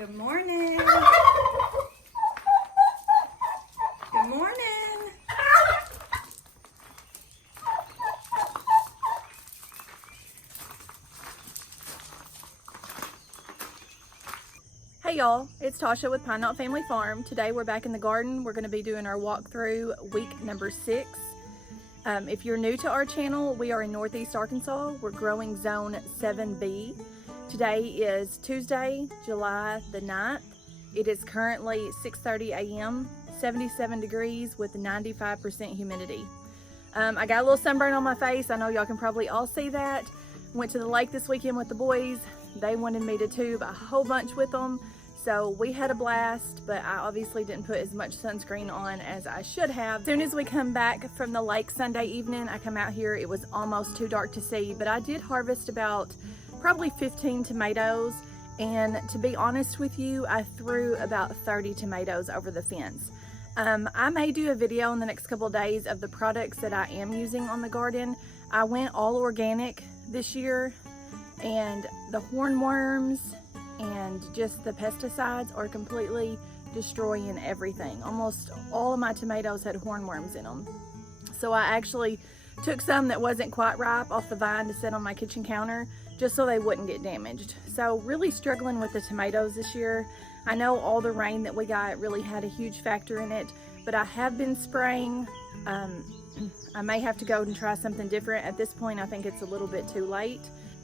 Good morning. Good morning. Hey y'all, it's Tasha with Pine Knot Family Farm. Today we're back in the garden. We're going to be doing our walkthrough week number 6. If you're new to our channel, we are in Northeast Arkansas. We're growing zone 7B. Today is Tuesday, July the 9th. It is currently 6:30 a.m., 77 degrees with 95% humidity. I got a little sunburn on my face. I know y'all can probably all see that. Went to the lake this weekend with the boys. They wanted me to tube a whole bunch with them. So we had a blast, but I obviously didn't put as much sunscreen on as I should have. As soon as we come back from the lake Sunday evening, I come out here, it was almost too dark to see, but I did harvest about probably 15 tomatoes. And to be honest with you, I threw about 30 tomatoes over the fence. I may do a video in the next couple of days of the products that I am using on the garden. I went all organic this year, and the hornworms and just the pesticides are completely destroying everything. Almost all of my tomatoes had hornworms in them. So I actually took some that wasn't quite ripe off the vine to sit on my kitchen counter just so they wouldn't get damaged. So really struggling with the tomatoes this year. I know all the rain that we got really had a huge factor in it, but I have been spraying. I may have to go and try something different. At this point, I think it's a little bit too late.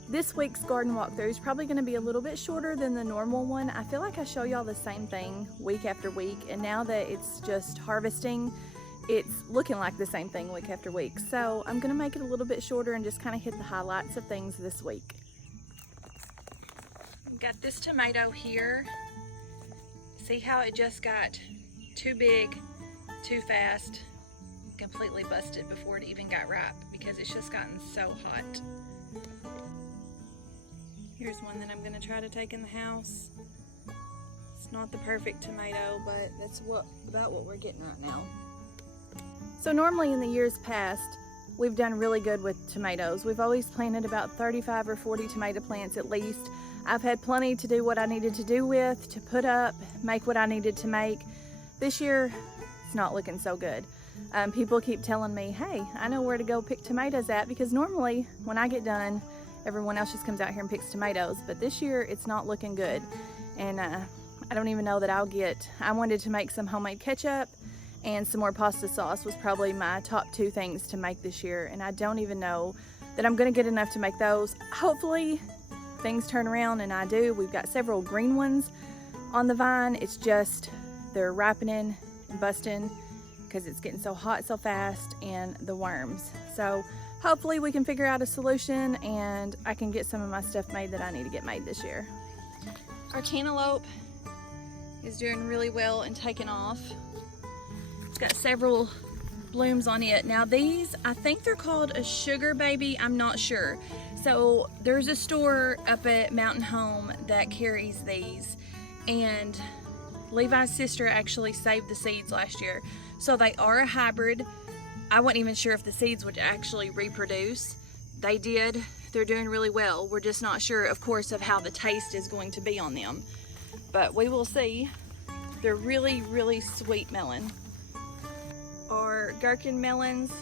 This week's garden walkthrough is probably going to be a little bit shorter than the normal one. I feel like I show y'all the same thing week after week, and now that it's just harvesting, it's looking like the same thing week after week. So I'm going to make it a little bit shorter and just kind of hit the highlights of things this week. I've got this tomato here. See how it just got too big, too fast, completely busted before it even got ripe because it's just gotten so hot. Here's one that I'm going to try to take in the house. It's not the perfect tomato, but that's about what we're getting right now. So normally in the years past, we've done really good with tomatoes. We've always planted about 35 or 40 tomato plants at least. I've had plenty to do what I needed to do with, to put up, make what I needed to make. This year, it's not looking so good. People keep telling me, hey, I know where to go pick tomatoes at, because normally when I get done, everyone else just comes out here and picks tomatoes. But this year, it's not looking good. And I don't even know that I wanted to make some homemade ketchup, and some more pasta sauce was probably my top 2 things to make this year. And I don't even know that I'm gonna get enough to make those. Hopefully things turn around and I do. We've got several green ones on the vine. It's just, they're ripening and busting because it's getting so hot so fast, and the worms. So hopefully we can figure out a solution and I can get some of my stuff made that I need to get made this year. Our cantaloupe is doing really well and taking off. It's got several blooms on it. Now these, I think they're called a sugar baby, I'm not sure. So there's a store up at Mountain Home that carries these, and Levi's sister actually saved the seeds last year. So they are a hybrid. I wasn't even sure if the seeds would actually reproduce. They did. They're doing really well. We're just not sure, of course, of how the taste is going to be on them. But we will see. They're really, really sweet melon. Our gherkin melons,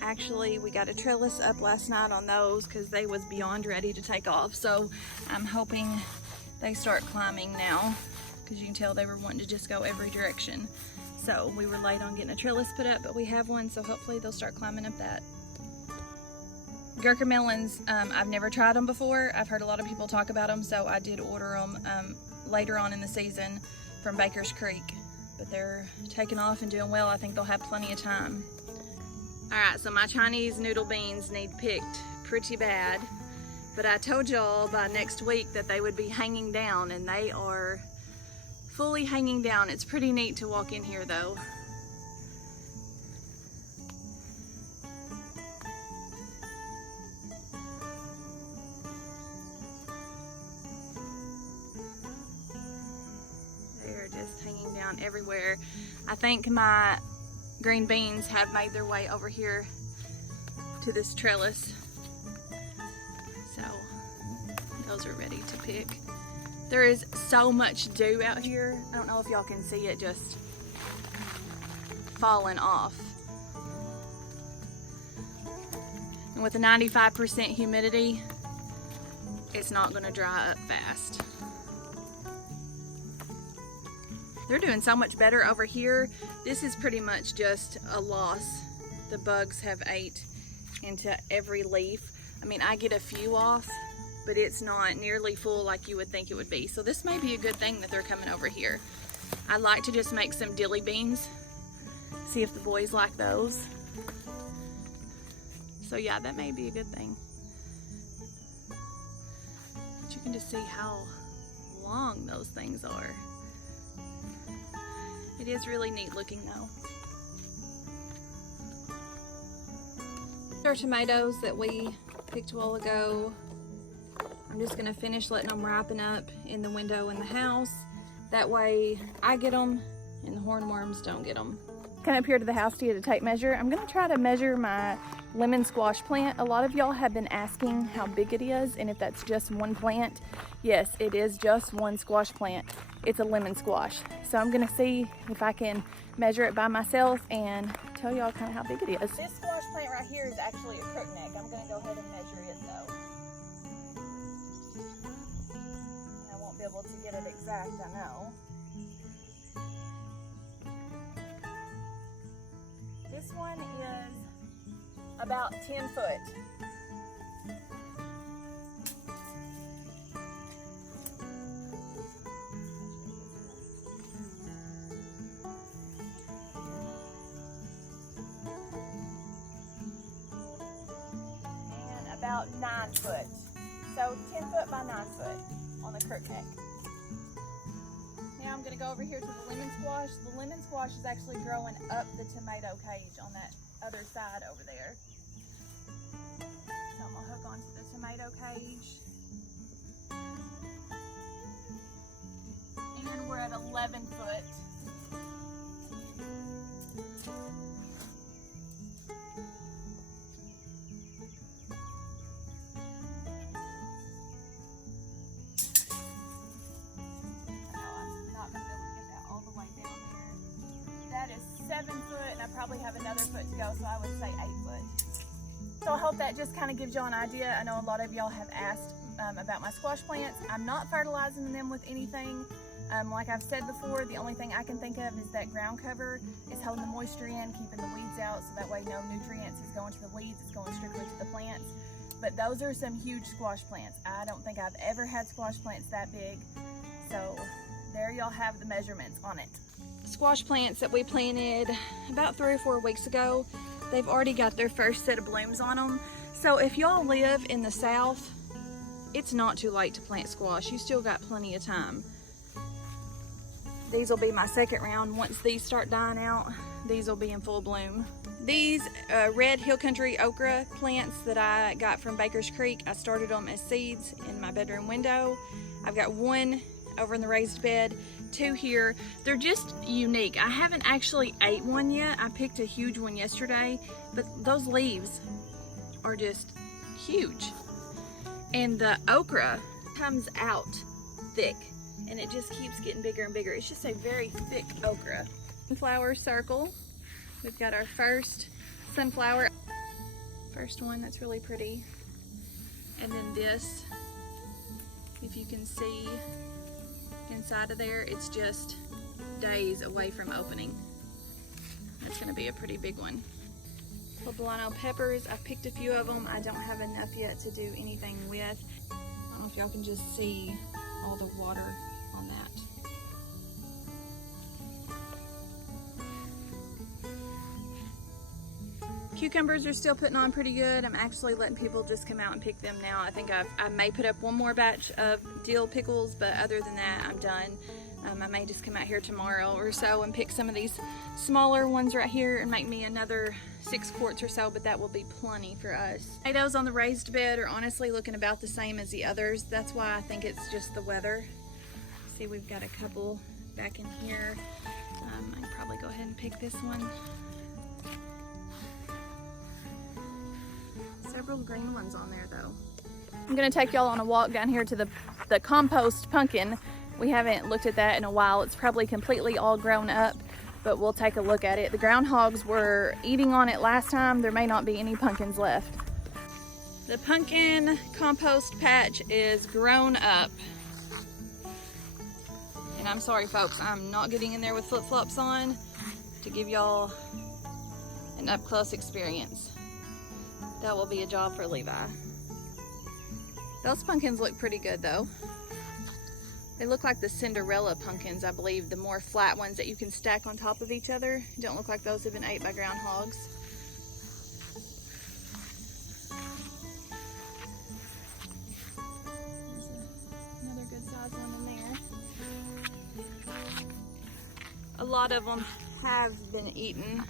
actually, we got a trellis up last night on those because they was beyond ready to take off. So I'm hoping they start climbing now, because you can tell they were wanting to just go every direction. So we were late on getting a trellis put up, but we have one, so hopefully they'll start climbing up that. Gherkin melons, I've never tried them before. I've heard a lot of people talk about them, so I did order them later on in the season from Baker's Creek. But they're taking off and doing well. I think they'll have plenty of time. All right, so my Chinese noodle beans need picked pretty bad. But I told y'all by next week that they would be hanging down, and they are fully hanging down. It's pretty neat to walk in here though. They are just hanging down everywhere. I think my green beans have made their way over here to this trellis. So those are ready to pick. There is so much dew out here. I don't know if y'all can see it just falling off. And with a 95% humidity, it's not gonna dry up fast. They're doing so much better over here. This is pretty much just a loss. The bugs have ate into every leaf. I mean, I get a few off, but it's not nearly full like you would think it would be. So this may be a good thing that they're coming over here. I'd like to just make some dilly beans. See if the boys like those. So yeah, that may be a good thing. But you can just see how long those things are. It is really neat looking though. Our tomatoes that we picked a while ago. I'm just gonna finish letting them ripen up in the window in the house. That way I get them and the hornworms don't get them. Come up here to the house to get a tape measure. I'm gonna try to measure my lemon squash plant. A lot of y'all have been asking how big it is and if that's just one plant. Yes, it is just one squash plant. It's a lemon squash. So I'm gonna see if I can measure it by myself and tell y'all kind of how big it is. This squash plant right here is actually a crookneck. I'm gonna go ahead and measure it though. I won't be able to get it exact, I know. This one is about 10 foot. About 9 foot. So 10 foot by 9 foot on the crook neck. Now I'm going to go over here to the lemon squash. The lemon squash is actually growing up the tomato cage on that other side over there. So I'm going to hook onto the tomato cage. And we're at 11 foot. That is 7 foot, and I probably have another foot to go, so I would say 8 foot. So I hope that just kind of gives y'all an idea. I know a lot of y'all have asked about my squash plants. I'm not fertilizing them with anything. Like I've said before, the only thing I can think of is that ground cover is holding the moisture in, keeping the weeds out, so that way no nutrients is going to the weeds, it's going strictly to the plants. But those are some huge squash plants. I don't think I've ever had squash plants that big. So there y'all have the measurements on it. Squash plants that we planted about 3 or 4 weeks ago, they've already got their first set of blooms on them. So if y'all live in the south, it's not too late to plant squash. You still got plenty of time. These will be my second round. Once these start dying out, these will be in full bloom. These red hill country okra plants that I got from Baker's Creek, I started them as seeds in my bedroom window. I've got 1 over in the raised bed, 2 here. They're just unique. I haven't actually ate one yet. I picked a huge one yesterday, but those leaves are just huge. And the okra comes out thick, and it just keeps getting bigger and bigger. It's just a very thick okra. Sunflower circle. We've got our first sunflower. First one, that's really pretty. And then this, if you can see inside of there, it's just days away from opening. That's gonna be a pretty big one. Poblano peppers, I've picked a few of them. I don't have enough yet to do anything with. I don't know if y'all can just see all the water on that. Cucumbers are still putting on pretty good. I'm actually letting people just come out and pick them now. I think I may put up one more batch of dill pickles, but other than that, I'm done. I may just come out here tomorrow or so and pick some of these smaller ones right here and make me another 6 quarts or so, but that will be plenty for us. Tomatoes on the raised bed are honestly looking about the same as the others. That's why I think it's just the weather. See, we've got a couple back in here. I can probably go ahead and pick this one. Several green ones on there though. I'm gonna take y'all on a walk down here to the compost pumpkin. We haven't looked at that in a while. It's probably completely all grown up, but we'll take a look at it. The groundhogs were eating on it last time. There may not be any pumpkins left. The pumpkin compost patch is grown up. And I'm sorry folks, I'm not getting in there with flip-flops on to give y'all an up-close experience. That will be a job for Levi. Those pumpkins look pretty good though. They look like the Cinderella pumpkins, I believe, the more flat ones that you can stack on top of each other. Don't look like those have been ate by groundhogs. There's another good sized one in there. A lot of them have been eaten.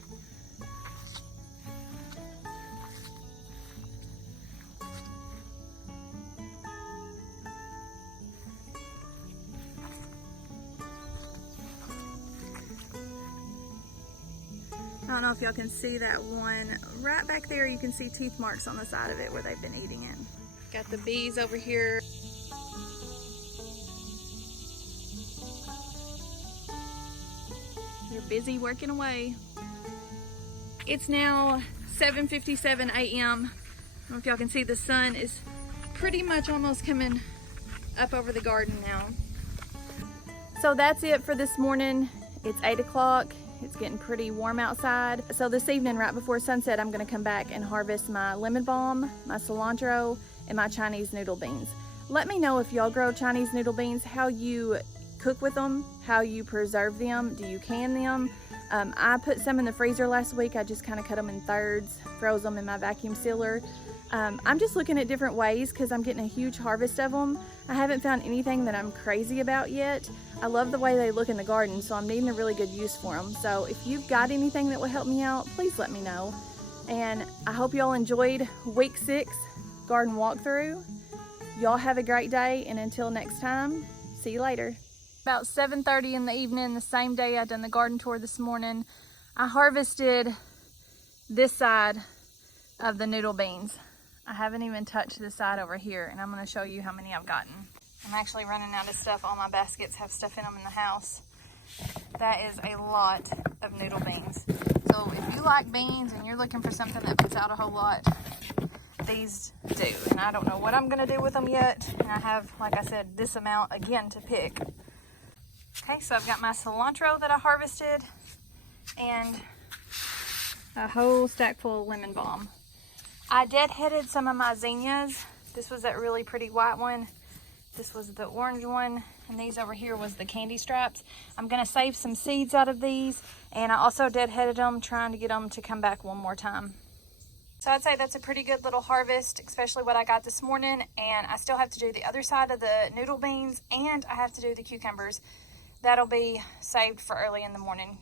I don't know if y'all can see that one right back there. You can see teeth marks on the side of it where they've been eating it. Got the bees over here. They're busy working away. It's now 7:57 a.m. I don't know if y'all can see the sun is pretty much almost coming up over the garden now. So that's it for this morning. It's 8 o'clock. It's getting pretty warm outside. So this evening, right before sunset, I'm gonna come back and harvest my lemon balm, my cilantro, and my Chinese noodle beans. Let me know if y'all grow Chinese noodle beans, how you cook with them, how you preserve them. Do you can them? I put some in the freezer last week. I just kind of cut them in thirds, froze them in my vacuum sealer. I'm just looking at different ways because I'm getting a huge harvest of them. I haven't found anything that I'm crazy about yet. I love the way they look in the garden, so I'm needing a really good use for them. So if you've got anything that will help me out, please let me know. And I hope y'all enjoyed week 6 garden walkthrough. Y'all have a great day, and until next time, see you later. About 7:30 in the evening, the same day I done the garden tour this morning, I harvested this side of the noodle beans. I haven't even touched the side over here, and I'm going to show you how many I've gotten. I'm actually running out of stuff. All my baskets have stuff in them in the house. That is a lot of noodle beans. So if you like beans and you're looking for something that puts out a whole lot, these do. And I don't know what I'm going to do with them yet. And I have, like I said, this amount again to pick. Okay, so I've got my cilantro that I harvested and a whole stack full of lemon balm. I deadheaded some of my zinnias. This was that really pretty white one. This was the orange one. And these over here was the candy stripes. I'm gonna save some seeds out of these. And I also deadheaded them, trying to get them to come back one more time. So I'd say that's a pretty good little harvest, especially what I got this morning. And I still have to do the other side of the noodle beans, and I have to do the cucumbers. That'll be saved for early in the morning.